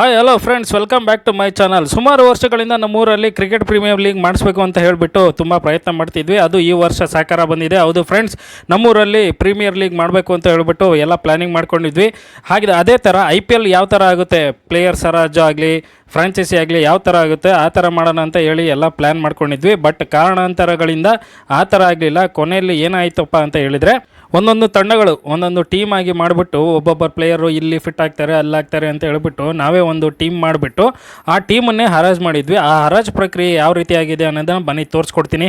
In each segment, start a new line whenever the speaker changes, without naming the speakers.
Hi hello friends welcome back to my channel ಸುಮಾರು ವರ್ಷಗಳಿಂದ ನಮ್ಮೂರಲ್ಲಿ ಕ್ರಿಕೆಟ್ ಪ್ರೀಮಿಯರ್ ಲೀಗ್ ಮಾಡಿಸ್ಬೇಕು ಅಂತ ಹೇಳಿಬಿಟ್ಟು ತುಂಬ ಪ್ರಯತ್ನ ಮಾಡ್ತಿದ್ವಿ. ಅದು ಈ ವರ್ಷ ಸಾಕಾರ ಬಂದಿದೆ. ಹೌದು ಫ್ರೆಂಡ್ಸ್ ನಮ್ಮೂರಲ್ಲಿ ಪ್ರೀಮಿಯರ್ ಲೀಗ್ ಮಾಡಬೇಕು ಅಂತ ಹೇಳಿಬಿಟ್ಟು ಎಲ್ಲ ಪ್ಲ್ಯಾನಿಂಗ್ ಮಾಡ್ಕೊಂಡಿದ್ವಿ. ಹಾಗೆ ಅದೇ ಥರ ಐ ಪಿ ಎಲ್ ಯಾವ ಥರ ಆಗುತ್ತೆ? ಪ್ಲೇಯರ್ ಸರಾಜು ಆಗಲಿ ಫ್ರಾಂಚೈಸಿ ಆಗಲಿ ಯಾವ ಥರ ಆಗುತ್ತೆ? ಆ ಥರ ಮಾಡೋಣ ಅಂತ ಹೇಳಿ ಎಲ್ಲ ಪ್ಲ್ಯಾನ್ ಮಾಡ್ಕೊಂಡಿದ್ವಿ. ಬಟ್ ಕಾರಣಾಂತರಗಳಿಂದ ಆ ಥರ ಆಗಲಿಲ್ಲ. ಕೊನೆಯಲ್ಲಿ ಏನಾಯ್ತಪ್ಪ ಅಂತ ಹೇಳಿದರೆ ಒಂದೊಂದು ತಂಡಗಳು, ಒಂದೊಂದು ಟೀಮ್ ಆಗಿ ಮಾಡಿಬಿಟ್ಟು ಒಬ್ಬೊಬ್ಬರು ಪ್ಲೇಯರು ಇಲ್ಲಿ ಫಿಟ್ ಆಗ್ತಾರೆ ಅಲ್ಲಾಗ್ತಾರೆ ಅಂತ ಹೇಳ್ಬಿಟ್ಟು ನಾವೇ ಒಂದು ಟೀಮ್ ಮಾಡಿಬಿಟ್ಟು ಆ ಟೀಮನ್ನೇ ಹರಾಜು ಮಾಡಿದ್ವಿ. ಆ ಹರಾಜು ಪ್ರಕ್ರಿಯೆ ಯಾವ ರೀತಿ ಆಗಿದೆ ಅನ್ನೋದನ್ನ ಬನ್ನಿ ತೋರಿಸ್ಕೊಡ್ತೀನಿ.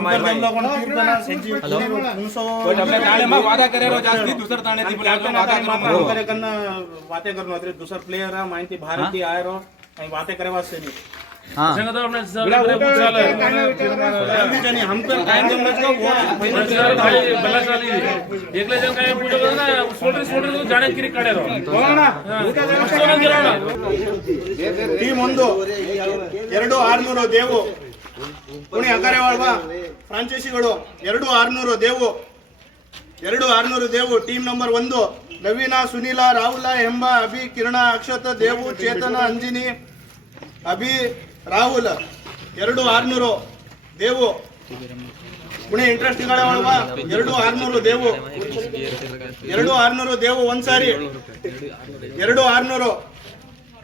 मार मार पण आपल्या ताणे मग वादा करेलो जास्ती दुसरं ताणे ती बोले आपलं वादा करो मग.
वाते करनो अरे दुसरा प्लेयर हा माहिती भारती आयरो आणि वाते करे वास्ते नाही
हा
आणि हम तर काय जमलं का वो ಟೀಮ್ ಒಂದು ಎರಡು ಆರ್ನೂರು ದೇವು ಪುಣೆ ಅಕರೆವಾಳ್ವ ಫ್ರಾಂಚೈಸಿಗಳು ಎರಡು ಆರ್ನೂರು ದೇವು, ಎರಡು ಆರ್ನೂರು ದೇವು, ಟೀಮ್ ನಂಬರ್ ಒಂದು. ನವೀನ, ಸುನೀಲ, ರಾಹುಲ ಎಂಬ ಅಭಿ ಕಿರಣ, ಅಕ್ಷತ, ದೇವು, ಚೇತನ, ಅಂಜಿನಿ, ಅಭಿ, ರಾಹುಲ್. ಎರಡು ಆರ್ನೂರು ದೇವು. ಪುಣೆ ಇಂಟ್ರೆಸ್ಟ್ ಒಳವ ಎರಡು ಆರ್ನೂರು ದೇವು. ಎರಡು ಆರ್ನೂರು ದೇವು ಒಂದ್ಸಾರಿ ಎರಡು ಆರ್ನೂರು.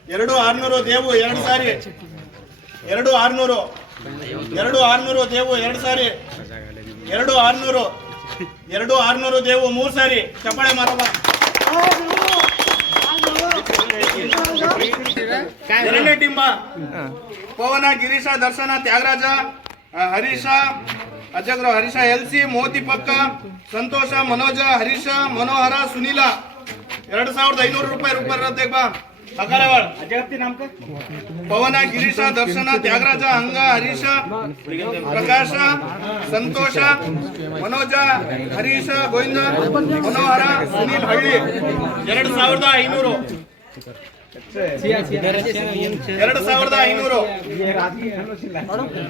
ಎರಡು ಆರ್ನೂರು ದೇವು ಎರಡು ಸಾರಿ. ಎರಡು ಆರ್ನೂರು. ಎರಡು ಆರ್ನೂರು ದೇವು, ಎರಡು ಸಾರಿ. ಎರಡು ಆರ್ನೂರು. ಎರಡು ಆರ್ನೂರು ದೇವು, ಮೂರು ಸಾರಿ. ಚಪ್ಪಾಳೆ ಮಾರಪ್ಪ. ಎರಡನೇ ಟಿಂಬ ಪವನ, ಗಿರೀಶ, ದರ್ಶನ, ತ್ಯಾಗರಾಜ ಹರೀಶ, ಅಜಗ್ರ, ಹರೀಶ, ಎಲ್ಸಿ, ಮೋತಿ ಪಕ್ಕ, ಸಂತೋಷ, ಮನೋಜ, ಹರೀಶ, ಮನೋಹರ, ಸುನೀಲ. ಎರಡು ಸಾವಿರದ ಐನೂರು ರೂಪಾಯಿ ರೂಪಾಯಿ ಬಾ ಅಕಾರವಾಳ್ ಪವನ ಗಿರೀಶ ದರ್ಶನ ತ್ಯಾಗರಾಜ ಅಂಗ ಹರೀಶ ಪ್ರಕಾಶ ಸಂತೋಷ ಮನೋಜ ಹರೀಶ ಗೋವಿಂದ ಮನೋಹರ ಸುನೀಲ್ ಹಳ್ಳಿ. ಎರಡು ಸಾವಿರದ ಐನೂರು. ಎರಡು ಸಾವಿರದ ಐನೂರು.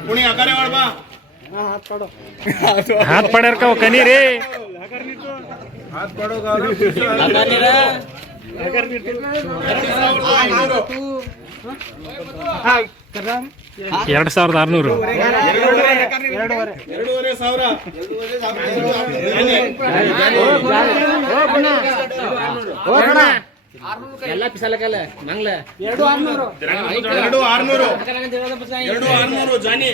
ಪುಣಿ ಅಕಾರೆ ಬಾ
ಹಾತ್ ಪಡ್ಯಾರ್ಕ ಕನೀರಿ.
ಹಾತ್ ಪಡೋ ಐನೂರು
ಎರಡು ಸಾವಿರದ ಆರುನೂರು
ಎರಡೂವರೆ ಸಾವಿರ ಎರಡು ಆರ್ನೂರು ಎರಡು ಆರ್ನೂರು ಜಾನಿ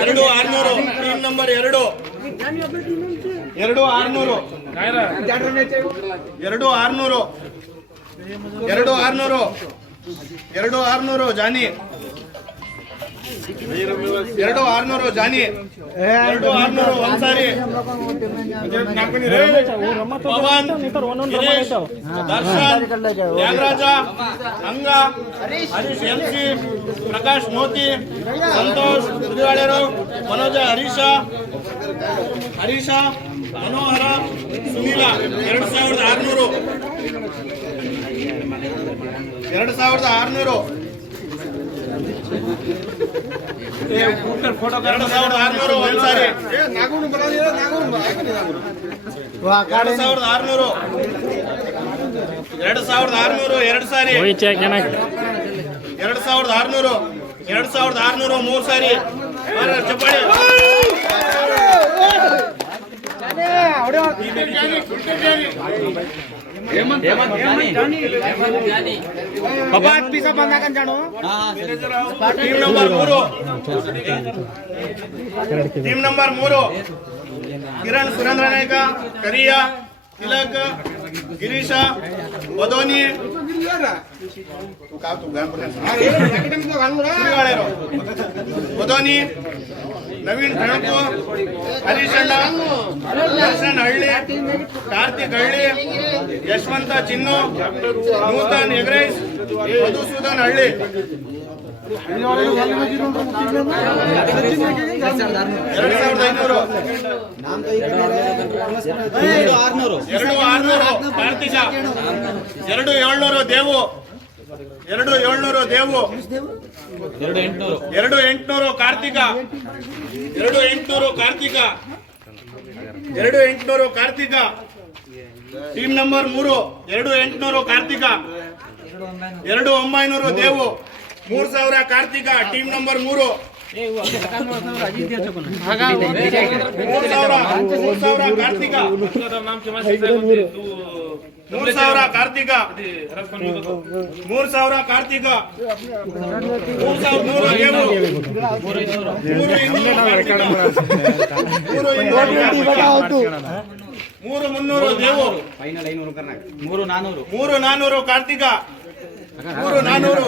ಎರಡು ಆರ್ನೂರು ಟೀಮ್ ನಂಬರ್ ಎರಡು ಎರಡು ಆರ್ನೂರು. ಎರಡು ಆರ್ನೂರು. ಎರಡು ಆರ್ನೂರು. ಎರಡು ಆರ್ನೂರು, ಜಾನಿ. ಎರಡು ಆರ್ನೂರು, ಜಾನಿ. ಎರಡು ಆರ್ನೂರು, ಒಂದ್ಸಾರಿ. ಪವನ್ ಗಿರೀಶ್ ದರ್ಶನ್, ತ್ಯಾಗರಾಜ ಅಂಗ ಹರೀಶ್ ಎಲ್ಸಿ ಪ್ರಕಾಶ್ ಮೋತಿ, ಸಂತೋಷ್ ಬುದಿವಾಳೆರು ಮನೋಜ, ಹರೀಶ ಹರೀಶ ಮನೋಹರ ಸುನೀಲ, ಎರಡು ಸಾವಿರದ ಆರ್ನೂರು. ಎರಡು ಸಾವಿರದ ಆರ್ನೂರು. ಎರಡು ಸಾವಿರದ ಆರ್ನೂರು ಒಂದ್ಸಾರಿ ಎರಡು ಸಾವಿರದ ಆರ್ನೂರು. ಎರಡು ಸಾವಿರದ ಆರ್ನೂರು, ಎರಡು ಸಾರಿ. ಎರಡು ಸಾವಿರದ ಆರ್ನೂರು, ಎರಡು ಸಾವಿರದ ಆರ್ನೂರು, ಮೂರು ಸಾರಿ. ಬರ್ರಿ, ಚಪ್ಪಾಳೆ ಟೀಮ್ ನಂಬರ್ ಮೂರು ಟೀಮ್ ನಂಬರ್ ಮೂರು ಕಿರಣ್ ಸುರೇಂದ್ರ ನಾಯಕ ಕರಿಯ ತಿಲಕ್ ಗಿರೀಶ ಬದೋನಿ ಬದೋನಿ ನವೀನ್ ಕಣಕು ಹರೀಶ್ ಹಳ್ಳಿ, ಕಾರ್ತಿಕ್ ಹಳ್ಳಿ, ಯಶವಂತ ಚಿನ್ನು, ನೂತನ್ ಎಗ್ರೈಸ್, ಮಧುಸೂದನ್ ಹಳ್ಳಿ. ಎರಡು ಸಾವಿರದ ಐನೂರು. ಎರಡು ಆರ್ನೂರು. ಕಾರ್ತಿಕ. ಎರಡು ಏಳ್ನೂರು ದೇವು. ಎರಡು ಏಳ್ನೂರು ದೇವು.
ಎರಡು ಎಂಟುನೂರು.
ಕಾರ್ತಿಕ. ಎರಡು ಎಂಟ್ನೂರು ಕಾರ್ತಿಕ. ಎರಡು ಎಂಟ್ನೂರು ಕಾರ್ತಿಕ. ಟೀಮ್ ನಂಬರ್ ಮೂರು. ಎರಡು ಎಂಟ್ನೂರು ಕಾರ್ತಿಕ. ಎರಡು ಒಂಬೈನೂರು ದೇವು. ಮೂರ್ ಸಾವಿರ ಕಾರ್ತಿಕ ಟೀಮ್ ನಂಬರ್ ಮೂರು. ಮೂರ್ ಸಾವಿರ ಕಾರ್ತಿಕ. ಮೂರ್ ಸಾವಿರ ಕಾರ್ತಿಕ. ಮೂರ್ ಸಾವಿರ ಕಾರ್ತಿಕ. ಮೂರ್ ಸಾವಿರ ಮೂರು ಕಾರ್ತಿಕ. ಮೂರು ಮುನ್ನೂರು ದೇವು
ಮೂರು ನಾನೂರು.
ಮೂರು ನಾನೂರು ಕಾರ್ತಿಕ. ಮೂರು ನಾನೂರು.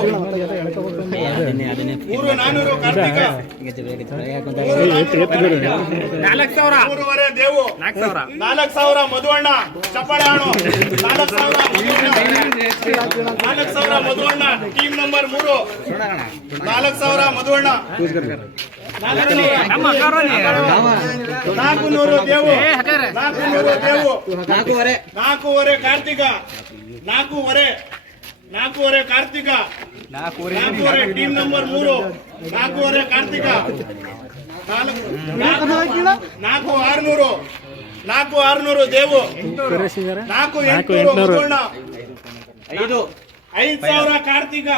ಮೂರು ನಾನೂರು ಕಾರ್ತಿಕ. ಮೂರು ನಾನೂರು
ನಾಲ್ಕು ಸಾವಿರ.
ಮೂರುವರೆ ದೇವು.
ನಾಲ್ಕು ಸಾವಿರ.
ಮಧುವಣ್ಣ. ಚಪ್ಪಾಳೆ ಹಣ್ಣು ನಾಲ್ಕು ಸಾವಿರ ಮಧುವಣ್ಣ. ನಾಲ್ಕು ಸಾವಿರ ಮಧುವಣ್ಣ. ಟೀಮ್ ನಂಬರ್ ಮೂರು. ನಾಲ್ಕು ಸಾವಿರ ಮಧುವಣ್ಣ. ನಾಲ್ಕು ನೂರು ದೇವು. ನಾಲ್ಕು ನೂರು ದೇವು.
ನಾಲ್ಕೂವರೆ.
ನಾಲ್ಕೂವರೆ ಕಾರ್ತಿಕ. ನಾಲ್ಕೂವರೆ. ನಾಲ್ಕೂವರೆ ಕಾರ್ತಿಕ. ನಾಲ್ಕೂವರೆ ಟೀಮ್ ನಂಬರ್ ಮೂರು. ನಾಲ್ಕೂವರೆ ಕಾರ್ತಿಕ. ನಾಲ್ಕು ಆರ್ನೂರು. ನಾಲ್ಕು ಆರ್ನೂರು ದೇವು. ನಾಲ್ಕು ಎಂಟುನೂರು
ಐದು.
ಐದು ಸಾವಿರ ಕಾರ್ತಿಕ.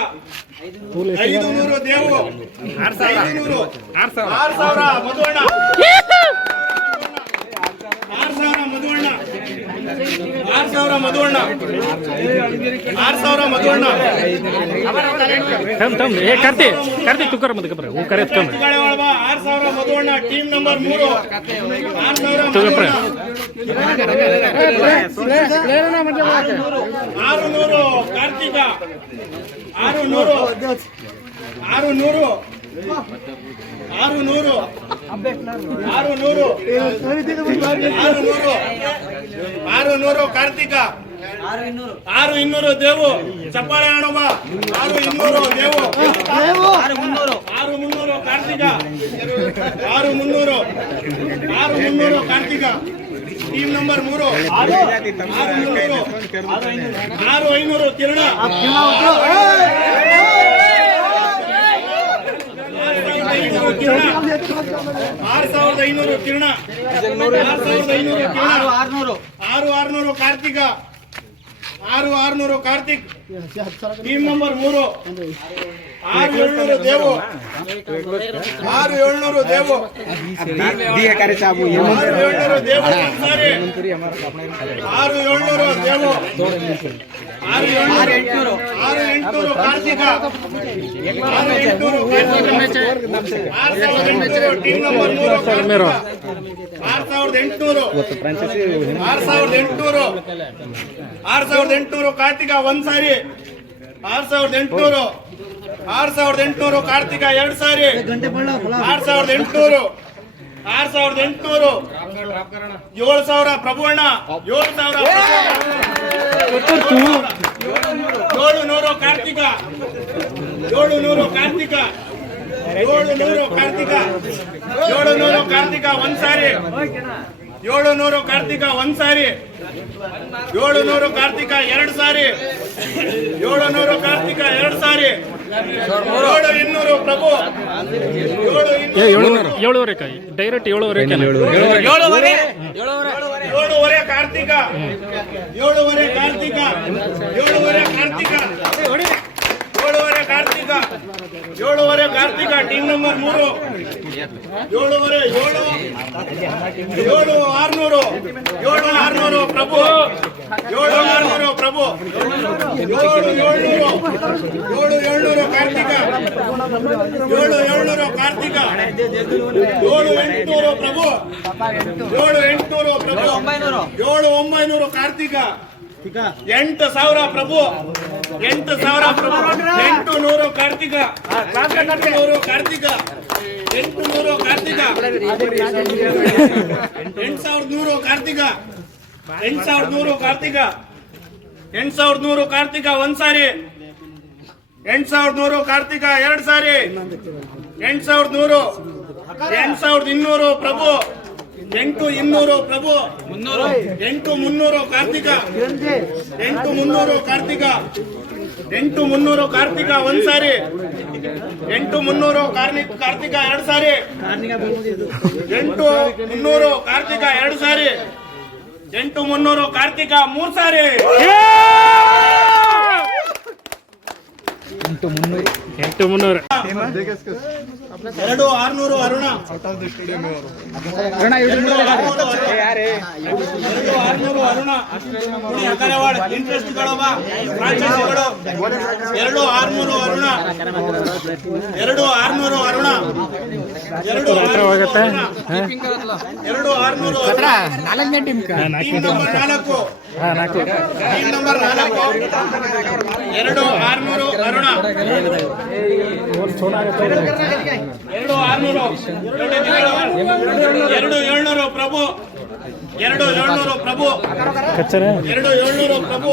ಐದು ನೂರು ದೇವು. ಐದು ನೂರು. ಆರು ಸಾವಿರ ಮಧುವಣ್ಣ ಆರು ಸಾವಿರ ಮಧುವಣ್ಣ ಆರು ಸಾವಿರ ಮಧುವಣ್ಣ ಆರು ಸಾವಿರ ಮಧುವಣ್ಣ
ತಮ್ ತಮ್ ಏ ಕರ್ತಿ ಕರ್ತಿ ತುಕರ್ ಮದಕ ಬರ ಹೂ ಕರೆ ಎತ್ಕೊಂಡ್ರೆ
ಆರು ಸಾವಿರ ಮಧುವಣ್ಣ ಟೀಮ್ ನಂಬರ್ ಮೂರು. ಆರು ಸಾವಿರ
ತಗೋಪ್ರೆ.
ಆರು ನೂರು ಕಾರ್ತಿಕ. ಆರು ನೂರು ಆರು ನೂರು ಆರು ನೂರು ಆರು ನೂರು ಆರು ನೂರು ಕಾರ್ತಿಕ. ಆರು ಇನ್ನೂರು ದೇವು. ಚಪ್ಪಾಳೆ ಹಣಮ. ಆರು ಇನ್ನೂರು ದೇವು.
ಆರು ಮುನ್ನೂರು
ಆರು ಮುನ್ನೂರು ಕಾರ್ತಿಕ. ಆರು ಮುನ್ನೂರು. ಆರು ಮುನ್ನೂರು ಕಾರ್ತಿಕ. ಟೀಮ್ ನಂಬರ್ ಮೂರು. ಆರು ಆರು ಐನೂರು. ಆರು ಐನೂರು ಕಿರಣ ಆರು ಸಾವಿರದ ಐನೂರು ಕಿರಣ. ಆರು ಐನೂರು
ಆರ್ನೂರು
ಆರು ಆರ್ನೂರು ಕಾರ್ತಿಕ. ಆರು ಆರ್ನೂರು ಕಾರ್ತಿಕ್. ಟೀಮ್ ನಂಬರ್ ಮೂರು. ಆರು ಏಳ್ನೂರು ದೇವು. ಆರು ಏಳ್ನೂರು ದೇವು. ಆರು ಏಳ್ನೂರು ದೇವು. ಕಾರ್ತಿಕ. ಒಂದ್ ಸಾರಿ. ಆರ್ ಸಾವಿರದ ಎಂಟುನೂರು. ಆರ್ ಸಾವಿರದ ಎಂಟುನೂರು ಕಾರ್ತಿಕ ಎರಡ್ ಸಾರಿ. ಆರ್ ಸಾವಿರದ ಎಂಟುನೂರು. ಆರ್ ಸಾವಿರದ ಎಂಟುನೂರು. ಏಳು ಸಾವಿರ ಪ್ರಭುವಣ್ಣ ಏಳು ಸಾವಿರ ಏಳು ನೂರು ಕಾರ್ತಿಕ. ಏಳು ನೂರು ಕಾರ್ತಿಕ. ಏಳು ನೂರು ಕಾರ್ತಿಕ. ಏಳು ನೂರು ಕಾರ್ತಿಕ ಒಂದ್ ಸಾರಿ. ಏಳು ನೂರು ಕಾರ್ತಿಕ ಒಂದ್ ಸಾರಿ. ಏಳು ನೂರು ಕಾರ್ತಿಕ ಎರಡು ಸಾರಿ. ಏಳು ನೂರು ಕಾರ್ತಿಕ ಎರಡು ಸಾರಿ. ಇನ್ನೂರು ಪ್ರಭು. ಏಳು
ಏ
ಇನ್ನೂರು.
ಏಳುವರೆ ಕಾಯಿ ಡೈರೆಕ್ಟ್ ಏಳುವರೆ
ಏಳುವರೆ.
ಕಾರ್ತಿಕ. ಏಳುವರೆ ಕಾರ್ತಿಕ. ಏಳುವರೆ ಕಾರ್ತಿಕ. ಏಳುವರೆ ಕಾರ್ತಿಕ. ಏಳುವರೆ ಕಾರ್ತಿಕ, ಟೀಮ್ ನಂಬರ್ ಮೂರು. ಏಳುವರೆ ಏಳು. ಏಳು ಆರ್ನೂರು. ಏಳು ಆರ್ನೂರು ಪ್ರಭು. ಏಳು ಆರ್ನೂರು ಪ್ರಭು. ಏಳು ಏಳ್ನೂರು. ಏಳು ಏಳ್ನೂರು ಕಾರ್ತಿಕ. ಏಳು ಏಳ್ನೂರು ಕಾರ್ತಿಕ. ಏಳು ಎಂಟುನೂರು ಪ್ರಭು. ಏಳು ಎಂಟುನೂರು ಪ್ರಭು. ಏಳು ಒಂಬೈನೂರು ಕಾರ್ತಿಕ. ಎಂಟು ಸಾವಿರ ಪ್ರಭು. ಎಂಟು ಸಾವಿರ ಎಂಟು ನೂರು ಕಾರ್ತಿಕ. ನೂರು ಕಾರ್ತಿಕ. ಎಂಟು ನೂರು ಕಾರ್ತಿಕ. ಎಂಟು ಸಾವಿರದ ನೂರು ಕಾರ್ತಿಕ. ಎಂಟು ಸಾವಿರದ ನೂರು ಕಾರ್ತಿಕ. ಎಂಟು ಸಾವಿರದ ನೂರು ಕಾರ್ತಿಕ ಒಂದ್ ಸಾರಿ. ಎಂಟು ಸಾವಿರದ ನೂರು ಕಾರ್ತಿಕ ಎರಡ್ ಸಾರಿ. ಎಂಟು ಸಾವಿರದ ನೂರು. ಎಂಟು ಸಾವಿರದ ಇನ್ನೂರು ಪ್ರಭು. ಎಂಟು ಇನ್ನೂರು ಪ್ರಭು.
ಮುನ್ನೂರು.
ಎಂಟು ಮುನ್ನೂರು ಕಾರ್ತಿಕ. ಎಂಟು ಮುನ್ನೂರು ಕಾರ್ತಿಕ. ಎಂಟು ಮುನ್ನೂರು ಕಾರ್ತಿಕ ಒಂದ್ ಸಾರಿ. ಎಂಟು ಮುನ್ನೂರು ಕಾರ್ತಿಕ ಎರಡ್ ಸಾರಿ. ಎಂಟು ಮುನ್ನೂರು ಕಾರ್ತಿಕ ಎರಡು ಸಾರಿ. ಎಂಟು ಮುನ್ನೂರು ಕಾರ್ತಿಕ ಮೂರ್ ಸಾರಿ.
ಎಂಟು ಮುನ್ನೂರು.
ಎರಡು ಆರ್ನೂರು ಅರುಣ. ಎರಡು ಆರ್ನೂರು ಅರುಣ. ಕುಡಿ ಅಕರವಾಡ. ಇಂಟ್ರೆಸ್ಟ್ಗಳು ಬಾ. ಫ್ರಾಂಚೈಸಿಗಳು ಎರಡು ಆರ್ನೂರು ಅರುಣ. ಎರಡು ಆರ್ನೂರು ಅರುಣ. ಎರಡು
ಹೋಗುತ್ತೆ
ಎರಡು ಆರ್ನೂರು ಅರುಣ. ನಾಲ್ಕು. ಟೀಮ್ ನಂಬರ್ ನಾಲ್ಕು. ಎರಡು ಆರ್ನೂರು ಅರುಣ. ಎರಡು ಆರ್ನೂರು. ಎರಡು ಏಳ್ನೂರು ಪ್ರಭು. ಎರಡು ಏಳ್ನೂರು ಪ್ರಭು. ಎರಡು ಏಳ್ನೂರು ಪ್ರಭು.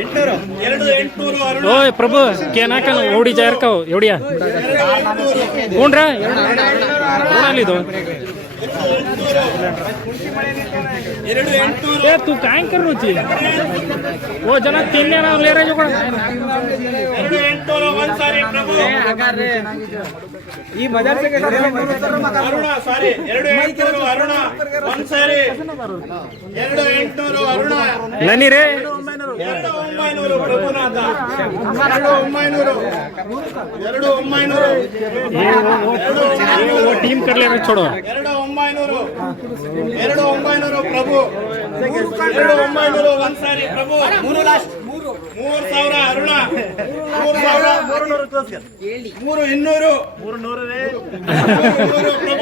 ಎಂಟುನೂರು. ಎರಡು ಎಂಟುನೂರು ಅರುಣ.
ಓಯ್ ಪ್ರಭು ಕೇನಾಕ ಓಡಿ ಜಾರ್ಕವ್ ಎವಡಿಯಾ ಹ್ಞೂನ್ರಾ ए तू काय कर होती वो जना तीन लेना ले रहे जो
ಎರಡು ಎಂಟುನೂರು ಒಂದ್ ಸಾರಿ ಪ್ರಭು ಅರುಣ ಸಾರಿ ಎರಡು ಎಂಟುನೂರು ಅರುಣ ಒಂದ್ ಸಾರಿ ಎರಡು ಎಂಟುನೂರು ಅರುಣ
लनी रे
ಎರಡು ಒಂಬೈನೂರು ಪ್ರಭುನಾಥ ಎರಡು ಒಂಬೈನೂರು ಎರಡು ಒಂಬೈನೂರು ಎರಡು
ये वो टीम कर ले रहे छोड़ो
ಎರಡು ಒಂಬೈನೂರು. ಎರಡು ಒಂಬೈನೂರು ಪ್ರಭು. ಎರಡು ಒಂಬೈನೂರು ಒಂದ್ ಸಾರಿ ಪ್ರಭು. ಮೂರು ಮೂರು ಸಾವಿರ ಅರುಣ. ಮೂರು ಸಾವಿರ. ಮೂರು ಇನ್ನೂರು. ಮೂರು ನೂರು ಪ್ರಭು.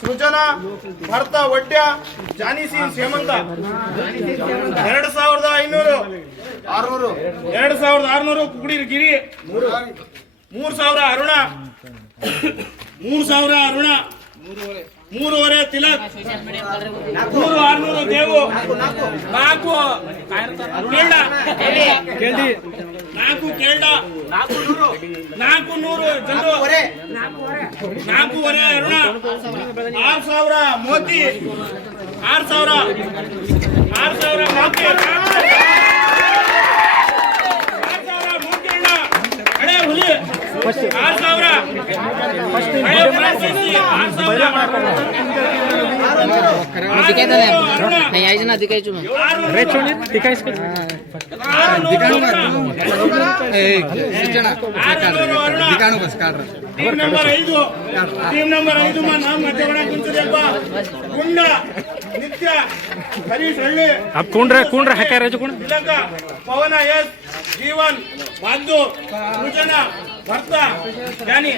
ಸೃಜನ ಭರ್ತ ಒಡ್ಯ ಜಾನಿಸಿ ಹೇಮಂತ ಎರಡು ಸಾವಿರದ ಐನೂರು. ಆರ್ನೂರು. ಎರಡು ಸಾವಿರದ ಆರ್ನೂರು ಕುಗುಡಿ ಗಿರಿ. ಮೂರು ಸಾವಿರ ಅರುಣ. ಮೂರು ಸಾವಿರ ಅರುಣ. ಮೂರುವರೆ ತಿಲಕ್. ಮೂರು ಆರ್ನೂರು ದೇವು. ನಾಲ್ಕು. ಕೇಳ ನಾಲ್ಕು ಕೇರಳ ನಾಲ್ಕು ನೂರು. ನಾಲ್ಕೂವರೆ. ಅರುಣ. ಆರು ಸಾವಿರ ಮೋದಿ ಆರು ಸಾವಿರ. ಆರು ಸಾವಿರ ಮೋದಿ ಹಳೆ ಹುಲಿ. ಆರು ಸಾವಿರ. ಆರು ಸಾವಿರ. ಅರುಣ ದಿಕ್ಕಾಯ್ತು
ದಿಕ್ಕಾಯ್ತು ಆ ಬಸ್ ಕಾಡ್ರಿ
ಟೀಮ್ ನಂಬರ್ ಐದು ಟೀಮ್ ನಂಬರ್ ಐದು ನಾಮ್ ಮತ್ತೆ ಕುಂತದಪ್ಪ ಗುಂಡ ನಿತ್ಯ ಹರೀಶ್ ಹಳ್ಳಿ
ಅಪ್ ಕುಂಡ್ರೆ ಕುಂಡ್ರೆ ಹಾಕ್ಯಾರ ರಾಜು
ಕುಂಡ ಪವನ, ಎಸ್, ಜೀವನ್, ಬಾಂಧು ಸೃಜನ ಭರ್ತ, ಜ್ಞಾನಿ.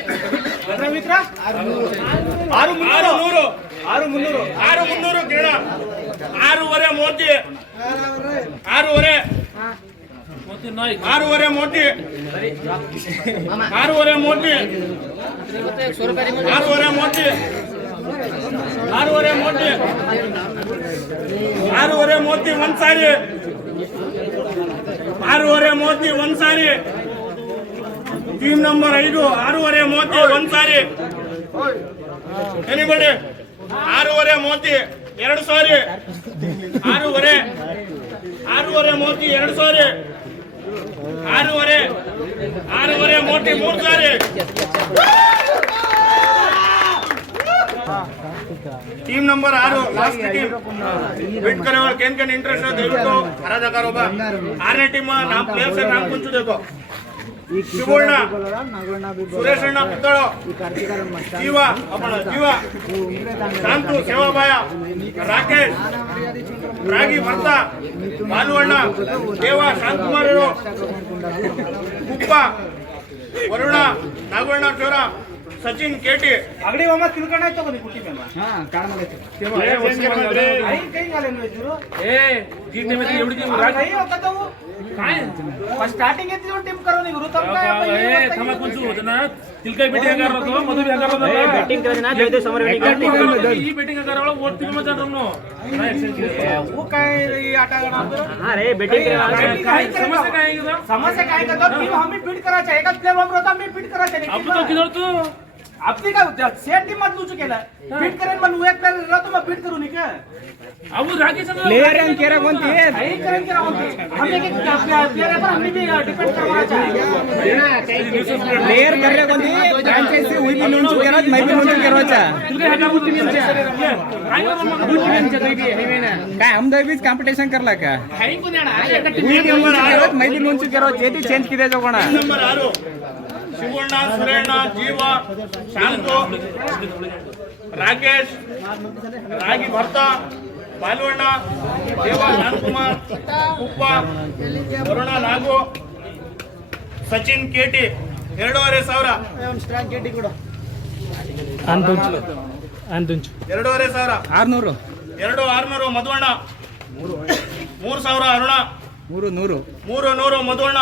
ಆರು ಮುನ್ನೂರು ಆರು ಮುನ್ನೂರು ಆರು ಮುನ್ನೂರು ಗಿಡ ಆರೂವರೆ ಮೋದಿ ಆರೂವರೆ. ಆರೂವರೆ ಮೋತಿ ಆರೂವರೆ ಮೋತಿ ಆರೂವರೆ ಮೋತಿ ಆರೂವರೆ ಮೋತಿ ಆರೂವರೆ ಮೋತಿ ಒಂದ್ ಸಾರಿ ಆರೂವರೆ ಮೋತಿ ಒಂದ್ ಸಾರಿ ಟೀಮ್ ನಂಬರ್ ಐದು ಆರೂವರೆ ಮೋತಿ ಒಂದ್ ಸಾರಿ ಎನಿಬಡಿ ಆರೂವರೆ ಮೋತಿ ಎರಡು ಸಾರಿ ಆರೂವರೆ ಆರೂವರೆ ಮೋತಿ ಎರಡು ಸಾರಿ. ಆರೂವರೆ ಆರೂವರೆ ಮೋಟಿ ಮೂರು ಸಾರಿ. ಟೀಮ್ ನಂಬರ್ ಆರು ಲಾಸ್ಟ್ ಟೀಮ್ ಬಿಟ್ ಕೇನ್ ಕೇನ್ ಇಂಟ್ರೆಸ್ಟ್ ದಯವಿಟ್ಟು ಹರಾಜಕಾರ ಒಬ್ಬ ಆರನೇ ಟೀಮ್ ನಾಮ್ ಪ್ಲೇಯರ್ಸ್ ನಾಮ್ ಕುಂಚು ದೇಕೋ ಶಿವಣ್ಣ ಸುರೇಶ್ ಅಣ್ಣ ಪುತ್ತಳು ಜೀವ ಅಪ್ಪಣ ಜೀವ ಶಾಂತು ಸೇವಾಬಾಯ ರಾಕೇಶ್ ರಾಗಿ ಭರ್ತ ಬಾಲುವಣ್ಣ ದೇವ ಶಾಂತಕುಮಾರ್ ಇರು ಕುಪ್ಪ ವರುಣ ನಾಗವಣ್ಣ ಚೋರ ಸಚಿನ್ ಕೇಟಿ.
ಅಗಡಿ ಒಮ್ಮ ತಿಳ್ಕೊಂಡಾಯ್ತು ನೀ ಕುಟ್ಟಿ ಮೇಲೆ. ಹಾ ಕಾಣಮಲೈತೆ ಐ ಕೈ ಗಾಲೇನು ಇದ್ರು? ಕೈ ತಿಳ್ಕೈ ಬೆಟ್ಟಿಂಗ್ ಹಂಗಾರ ಮದುವೆ ಹಂಗಾರ ಬೆಟ್ಟಿಂಗ್ ಕರೆದಿನ ಜೈದೇವ್ ಸಮರ ಈ ಬೆಟ್ಟಿಂಗ್ ಹಂಗಾರ ಒಳಗೆ ಓದ್ ತಿಂಗಳು ಮಾತಾಡ್ರ ನಾವು हाँ रे बेटिंग समस्या काय समस्या काय करतो हमी फिट करायचं एकाच प्लेअर वापरतो आम्ही फिट करायचं अब तो किधर तू आपली काय होत्या सेट मत लुचू केला बीट करेन मग एक प्लेअर राहतो मग बीट करू का अबू रागे प्लेयर एंड केरा कोणती आहे करेन केरा कोणती हम एक एक प्लेयर आहे पण हमने भी डिपेंड करवाना चाहिए
प्लेयर करले कोणती फ्रँचायझी हुई भी लोन केरा मैं भी लोन केराचा काय हम दोघे बीच कॉम्पिटिशन करला का हाय कोण येणार मी लोन केरा जे ते चेंज किद्या जो कोणा
नंबर 6 ಶಿವಣ್ಣ ಸುರೇಣ್ಣ ಜೀವ ಶಾಂತು ರಾಕೇಶ್ ರಾಗಿ ಭರ್ತ ಬಾಲುವಣ್ಣ ದೇವ ಶಾಂತಕುಮಾರ್ ಉಪ್ಪ ವರುಣ ನಾಗು ಸಚಿನ್ ಕೆಟಿ ಎರಡೂವರೆ ಸಾವಿರ. ಎರಡೂವರೆ ಸಾವಿರ.
ಆರ್ನೂರು.
ಎರಡು ಆರ್ನೂರು ಮಧುವಣ್ಣ. ಮೂರು ಸಾವಿರ ಅರುಣ.
ಮೂರು ನೂರು.
ಮೂರು ನೂರು ಮಧುವಣ್ಣ.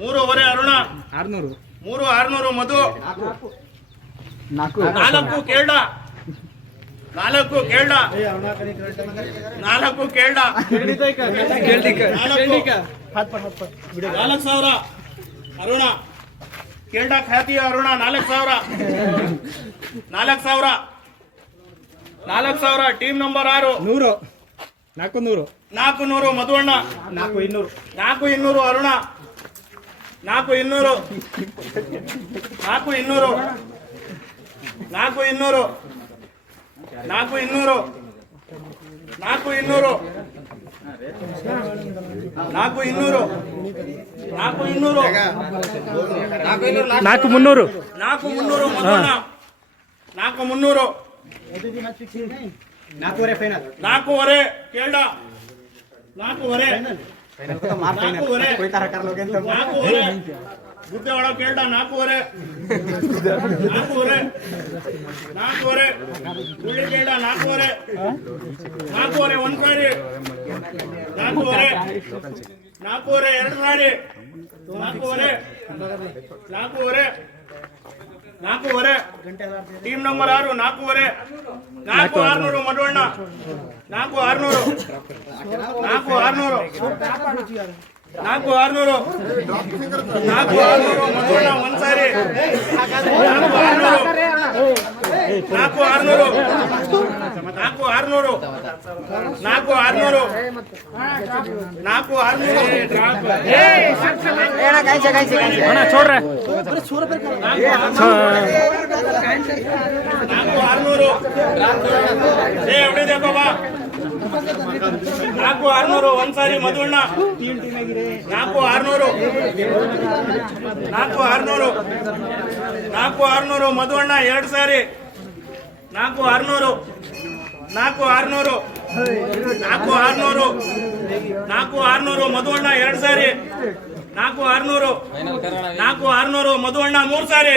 ಮೂರುವರೆ ಅರುಣ.
ಆರ್ನೂರು.
ಮೂರು ಆರ್ನೂರು ಮಧು. ನಾಲ್ಕು. ಕೇಳ ನಾಲ್ಕು ಕೇಳ ನಾಲ್ಕು ಕೇಳ್ಡ ನಾಲ್ಕು. ನಾಲ್ಕು ಸಾವಿರ. ಅರುಣ. ಕೇಳ್ಡ ಖ್ಯಾತಿಯ ಅರುಣ ನಾಲ್ಕು ಸಾವಿರ. ನಾಲ್ಕು ಸಾವಿರ. ನಾಲ್ಕು ಸಾವಿರ ಟೀಮ್ ನಂಬರ್ ಆರು.
ನೂರು. ನಾಲ್ಕು ನೂರು.
ನಾಲ್ಕು ನೂರು ಮಧುವಣ್ಣ. ನಾಲ್ಕು ಇನ್ನೂರು. ನಾಲ್ಕು ಇನ್ನೂರು ಅರುಣ. ನಾಲ್ಕು ಇನ್ನೂರು. ನಾಲ್ಕು ಇನ್ನೂರು. ನಾಲ್ಕು ಇನ್ನೂರು. ನಾಲ್ಕು ಇನ್ನೂರು. ನಾಲ್ಕು ಇನ್ನೂರು. ನಾಲ್ಕು ಇನ್ನೂರು. ನಾಲ್ಕು ಇನ್ನೂರು.
ನಾಲ್ಕು ಮುನ್ನೂರು.
ನಾಲ್ಕು ಮುನ್ನೂರು ನಾಲ್ಕು ಮುನ್ನೂರು. ನಾಲ್ಕೂವರೆ ಕೇಳ್ಡ ನಾಲ್ಕೂವರೆ. ನಾಲ್ಕೂವರೆ. ನಾಲ್ಕೂವರೆ. ಗುಡ್ಡೆ ಒಳಗೆ ಕೇಳ್ದ ನಾಲ್ಕೂವರೆ. ನಾಲ್ಕೂವರೆ. ನಾಲ್ಕೂವರೆ. ಗುಳ್ಳಿ ಕೇಳ್ದ ನಾಲ್ಕೂವರೆ. ನಾಲ್ಕೂವರೆ ಒಂದ್ ಸಾರಿ. ನಾಲ್ಕೂವರೆ. ನಾಲ್ಕೂವರೆ ಎರಡು ಸಾರಿ. ನಾಲ್ಕೂವರೆ. ನಾಲ್ಕೂವರೆ. ನಾಲ್ಕೂವರೆ ಟೀಮ್ ನಂಬರ್ ಆರು ನಾಲ್ಕೂವರೆ ನಾಲ್ಕು ಆರ್ನೂರು ಮಡವಣ್ಣ ನಾಲ್ಕು ಆರ್ನೂರು. ನಾಲ್ಕು ಆರ್ನೂರು. ನಾಲ್ಕು ಆರ್ನೂರು. ನಾಲ್ಕು ಆರ್ನೂರು ಮಡವಣ್ಣ ಒಂದ್ಸಾರಿ. ನಾಲ್ಕು ಆರ್ನೂರು. ನಾಲ್ಕು ಆರ್ನೂರು. ನಾಲ್ಕು ಆರ್ನೂರು. ನಾಲ್ಕು ಆರ್ನೂರು. ನಾಲ್ಕು ಆರ್ನೂರು. ನಾಲ್ಕು ಆರ್ನೂರು. ಏ ಹೊಡಿದೆ ಬಾಬಾ ನಾಲ್ಕು ಆರ್ನೂರು ಒಂದ್ಸಾರಿ ಮಧುಣ್ಣ ನಾಲ್ಕು ಆರ್ನೂರು. ನಾಲ್ಕು ಆರ್ನೂರು. ನಾಲ್ಕು ಆರ್ನೂರು ಮಧುವಣ್ಣ ಎರಡು ಸಾರಿ. ನಾಲ್ಕು ಆರ್ನೂರು. ನಾಲ್ಕು ಆರ್ನೂರು. ನಾಲ್ಕು ಆರ್ನೂರು. ನಾಲ್ಕು ಆರ್ನೂರು, ಮಧುವಣ್ಣ ಎರಡು ಸಾರಿ. ನಾಲ್ಕು ಆರ್ನೂರು. ನಾಲ್ಕು ಆರ್ನೂರು, ಮಧುವಣ್ಣ ಮೂರು ಸಾರಿ.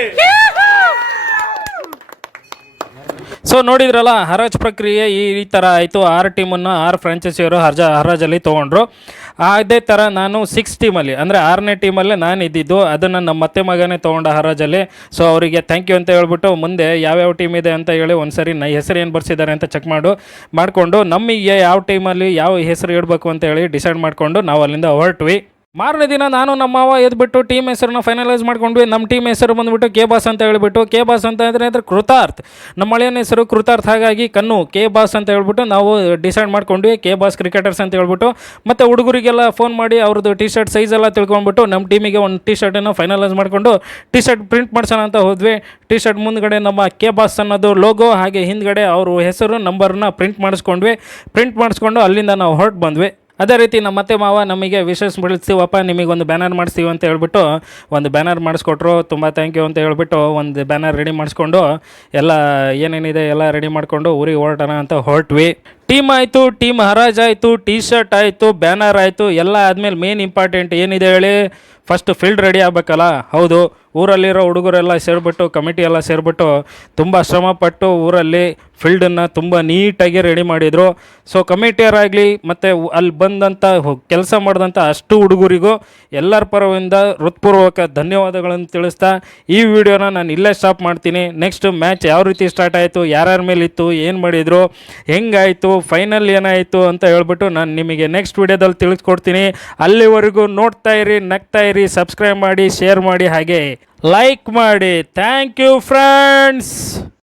ಸೊ ನೋಡಿದ್ರಲ್ಲ, ಹರಾಜ್ ಪ್ರಕ್ರಿಯೆ ಈ ಥರ ಆಯಿತು. ಆರು ಟೀಮನ್ನು, ಆರು ಫ್ರಾಂಚೈಸಿಯವರು ಹರ್ಜ ಹರಾಜಲ್ಲಿ ತೊಗೊಂಡ್ರು. ಅದೇ ಥರ ನಾನು ಸಿಕ್ಸ್ ಟೀಮಲ್ಲಿ ಅಂದರೆ ಆರನೇ ಟೀಮಲ್ಲೇ ನಾನು ಇದ್ದಿದ್ದು. ಅದನ್ನು ನಮ್ಮ ಮತ್ತೆ ಮಗನೇ ತೊಗೊಂಡ ಹರಾಜಲ್ಲಿ. ಸೊ ಅವರಿಗೆ ಥ್ಯಾಂಕ್ ಯು ಅಂತ ಹೇಳ್ಬಿಟ್ಟು ಮುಂದೆ ಯಾವ್ಯಾವ ಟೀಮ್ ಇದೆ ಅಂತ ಹೇಳಿ ಒಂದು ಸರಿ ನ ಹೆಸರು ಏನು ಬರ್ಸಿದ್ದಾರೆ ಅಂತ ಚೆಕ್ ಮಾಡು. ಮಾಡಿಕೊಂಡು ನಮಗೆ ಯಾವ ಟೀಮಲ್ಲಿ ಯಾವ ಹೆಸರು ಇಡಬೇಕು ಅಂತ ಹೇಳಿ ಡಿಸೈಡ್ ಮಾಡಿಕೊಂಡು ನಾವು ಅಲ್ಲಿಂದ ಹೊರಟ್ವಿ. ಮಾರನೇ ದಿನ ನಾನು ನಮ್ಮ ಮಾವ ಎದ್ಬಿಟ್ಟು ಟೀಮ್ ಹೆಸರನ್ನ ಫೈನಲೈಸ್ ಮಾಡ್ಕೊಂಡ್ವಿ. ನಮ್ಮ ಟೀಮ್ ಹೆಸರು ಬಂದ್ಬಿಟ್ಟು ಕೆ ಬಾಸ್ ಅಂತ ಹೇಳ್ಬಿಟ್ಟು, ಕೆ ಬಾಸ್ ಅಂತ ಅಂದರೆ ಅಂದರೆ ಕೃತಾರ್ಥ್. ನಮ್ಮ ಹಳೆಯನ ಹೆಸರು ಕೃತಾರ್ಥ ಹಾಗಾಗಿ ಕಣ್ಣು, ಕೆ ಬಾಸ್ ಅಂತ ಹೇಳ್ಬಿಟ್ಟು ನಾವು ಡಿಸೈಡ್ ಮಾಡ್ಕೊಂಡ್ವಿ. ಕೆ ಬಾಸ್ ಕ್ರಿಕೆಟರ್ಸ್ ಅಂತ ಹೇಳ್ಬಿಟ್ಟು. ಮತ್ತು ಹುಡುಗರಿಗೆಲ್ಲ ಫೋನ್ ಮಾಡಿ ಅವ್ರದ್ದು ಟಿ ಶರ್ಟ್ ಸೈಜ್ ಎಲ್ಲ ತಿಳ್ಕೊಂಡ್ಬಿಟ್ಟು ನಮ್ಮ ಟೀಮಿಗೆ ಒಂದು ಟಿ ಶರ್ಟನ್ನು ಫೈನಲೈಸ್ ಮಾಡಿಕೊಂಡು ಟಿ ಶರ್ಟ್ ಪ್ರಿಂಟ್ ಮಾಡ್ಸೋಣ ಅಂತ ಹೋದ್ವಿ. ಟಿ ಶರ್ಟ್ ಮುಂದ್ಗಡೆ ನಮ್ಮ ಕೆ ಬಾಸ್ ಅನ್ನೋದು ಲೋಗೋ ಹಾಗೆ ಹಿಂದ್ಗಡೆ ಅವರು ಹೆಸರು ನಂಬರ್ನ ಪ್ರಿಂಟ್ ಮಾಡಿಸ್ಕೊಂಡ್ವಿ. ಪ್ರಿಂಟ್ ಮಾಡಿಸ್ಕೊಂಡು ಅಲ್ಲಿಂದ ನಾವು ಹೊರಟು ಬಂದ್ವಿ. ಅದೇ ರೀತಿ ನಮ್ಮ ಅತ್ತೆ ಮಾವ ನಮಗೆ ವಿಶೇಷ ಬೆಳೆಸ್ತೀವಪ್ಪ ನಿಮಗೆ ಒಂದು ಬ್ಯಾನರ್ ಮಾಡಿಸ್ತೀವಿ ಅಂತ ಹೇಳ್ಬಿಟ್ಟು ಒಂದು ಬ್ಯಾನರ್ ಮಾಡಿಸ್ಕೊಟ್ರು. ತುಂಬ ಥ್ಯಾಂಕ್ ಯು ಅಂತ ಹೇಳ್ಬಿಟ್ಟು ಒಂದು ಬ್ಯಾನರ್ ರೆಡಿ ಮಾಡಿಸ್ಕೊಂಡು ಎಲ್ಲ ಏನೇನಿದೆ ಎಲ್ಲ ರೆಡಿ ಮಾಡಿಕೊಂಡು ಊರಿಗೆ ಹೊರಟೋಣ ಅಂತ ಹೊರಟ್ವಿ. ಟೀಮ್ ಆಯಿತು ಟೀಮ್ ಹರಾಜಾಯಿತು ಟೀ ಶರ್ಟ್ ಆಯಿತು ಬ್ಯಾನರ್ ಆಯಿತು, ಎಲ್ಲ ಆದಮೇಲೆ ಮೇನ್ ಇಂಪಾರ್ಟೆಂಟ್ ಏನಿದೆ ಹೇಳಿ ಫಸ್ಟ್ ಫೀಲ್ಡ್ ರೆಡಿ ಆಗಬೇಕಲ್ಲ? ಹೌದು. ಊರಲ್ಲಿರೋ ಹುಡುಗರೆಲ್ಲ ಸೇರಿಬಿಟ್ಟು ಕಮಿಟಿ ಎಲ್ಲ ಸೇರಿಬಿಟ್ಟು ತುಂಬ ಶ್ರಮಪಟ್ಟು ಊರಲ್ಲಿ ಫೀಲ್ಡನ್ನು ತುಂಬ ನೀಟಾಗಿ ರೆಡಿ ಮಾಡಿದರು. ಸೊ ಕಮಿಟಿಯರಾಗಲಿ ಮತ್ತು ಅಲ್ಲಿ ಬಂದಂಥ ಕೆಲಸ ಮಾಡಿದಂಥ ಅಷ್ಟು ಹುಡುಗರಿಗೂ ಎಲ್ಲರ ಪರವಿಂದ ಹೃತ್ಪೂರ್ವಕ ಧನ್ಯವಾದಗಳನ್ನು ತಿಳಿಸ್ತಾ, ಈ ವಿಡಿಯೋನ ನಾನು ಇಲ್ಲೇ ಸ್ಟಾಪ್ ಮಾಡ್ತೀನಿ. ನೆಕ್ಸ್ಟ್ ಮ್ಯಾಚ್ ಯಾವ ರೀತಿ ಸ್ಟಾರ್ಟ್ ಆಯಿತು, ಯಾರ್ಯಾರ ಮೇಲೆ ಇತ್ತು ಏನು ಮಾಡಿದರು, ಹೆಂಗಾಯಿತು ಫೈನಲ್ ಏನಾಯಿತು ಅಂತ ಹೇಳ್ಬಿಟ್ಟು ನಾನು ನಿಮಗೆ ನೆಕ್ಸ್ಟ್ ವಿಡಿಯೋದಲ್ಲಿ ತಿಳಿಸ್ಕೊಡ್ತೀನಿ. ಅಲ್ಲಿವರೆಗೂ ನೋಡ್ತಾ ಇರಿ, ನಗ್ತಾ ಇರಿ ಸಬ್ಸ್ಕ್ರೈಬ್ ಮಾಡಿ ಶೇರ್ ಮಾಡಿ, ಹಾಗೆ. ಲೈಕ್ ಮಾಡಿ. Thank you friends